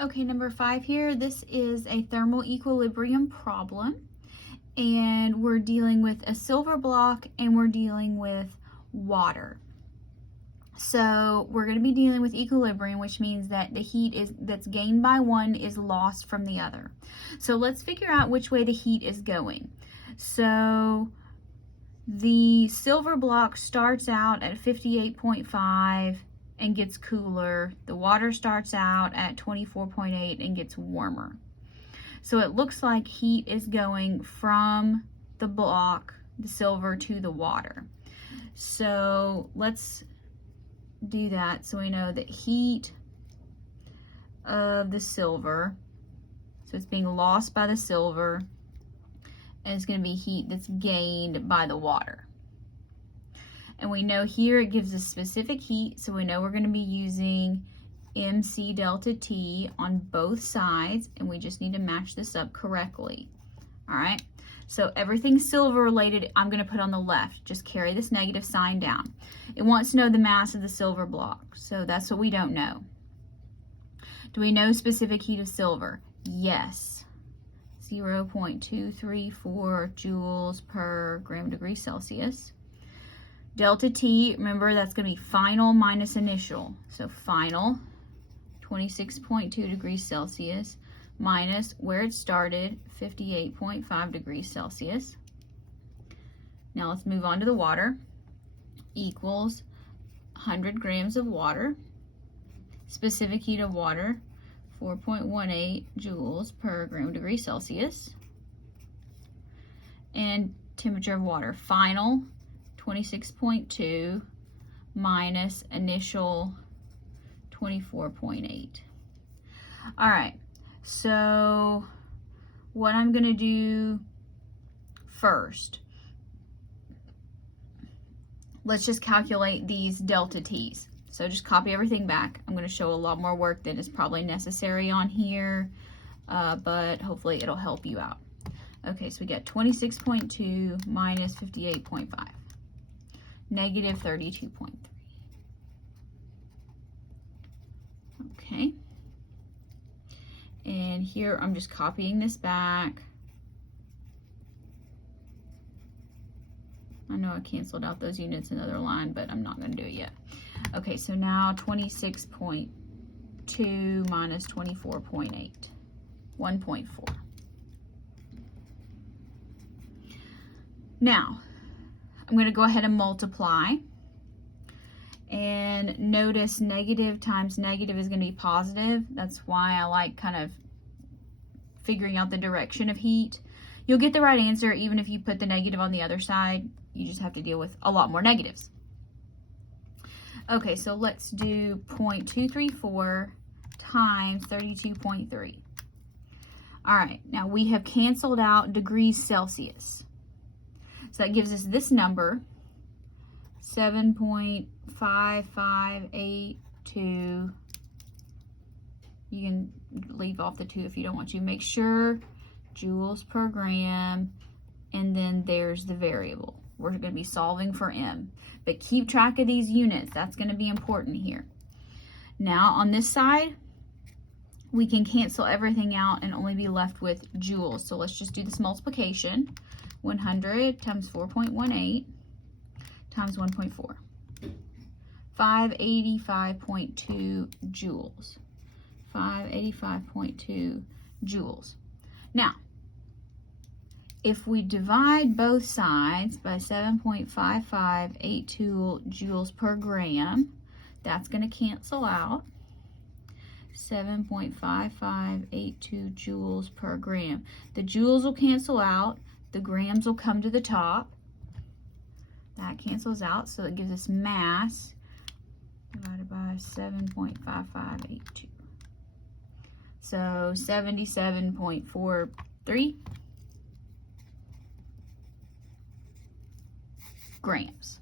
Okay, number 5 here, this is a thermal equilibrium problem, and we're dealing with a silver block and we're dealing with water. So we're going to be dealing with equilibrium, which means that the heat that's gained by one is lost from the other. So let's figure out which way the heat is going. So the silver block starts out at 58.5 and gets cooler. The water starts out at 24.8 and gets warmer. So it looks like heat is going from the block, the silver, to the water. So let's do that so we know that heat of the silver, so it's being lost by the silver, and it's going to be heat that's gained by the water. And we know here it gives us specific heat, so we know we're going to be using MC delta T on both sides, and we just need to match this up correctly. All right, so everything silver related I'm going to put on the left. Just carry this negative sign down. It wants to know the mass of the silver block, so that's what we don't know. Do we know specific heat of silver? Yes. 0.234 joules per gram degree Celsius. Delta T, remember that's going to be final minus initial. So final, 26.2 degrees Celsius, minus where it started, 58.5 degrees Celsius. Now let's move on to the water. Equals 100 grams of water. Specific heat of water, 4.18 joules per gram degree Celsius. And temperature of water, final, 26.2 minus initial 24.8. All right, so what I'm going to do first, let's just calculate these delta T's. So just copy everything back. I'm going to show a lot more work than is probably necessary on here, but hopefully it'll help you out. Okay, so we get 26.2 minus 58.5. Negative 32.3. Okay. And here I'm just copying this back. I know I canceled out those units in the other line, but I'm not going to do it yet. Okay, so now 26.2 minus 24.8. 1.4. Now, I'm going to go ahead and multiply, and notice negative times negative is going to be positive. That's why I like kind of figuring out the direction of heat. You'll get the right answer even if you put the negative on the other side. You just have to deal with a lot more negatives. Okay, so let's do 0.234 times 32.3. All right, now we have canceled out degrees Celsius. So that gives us this number, 7.5582. You can leave off the 2 if you don't want to. Make sure joules per gram, and then there's the variable. We're going to be solving for M. But keep track of these units. That's going to be important here. Now on this side, we can cancel everything out and only be left with joules. So let's just do this multiplication. 100 times 4.18 times 1.4. 585.2 joules. 585.2 joules. Now, if we divide both sides by 7.5582 joules per gram, that's going to cancel out. 7.5582 joules per gram. The joules will cancel out. The grams will come to the top. That cancels out, so it gives us mass divided by 7.5582. So 77.43 grams.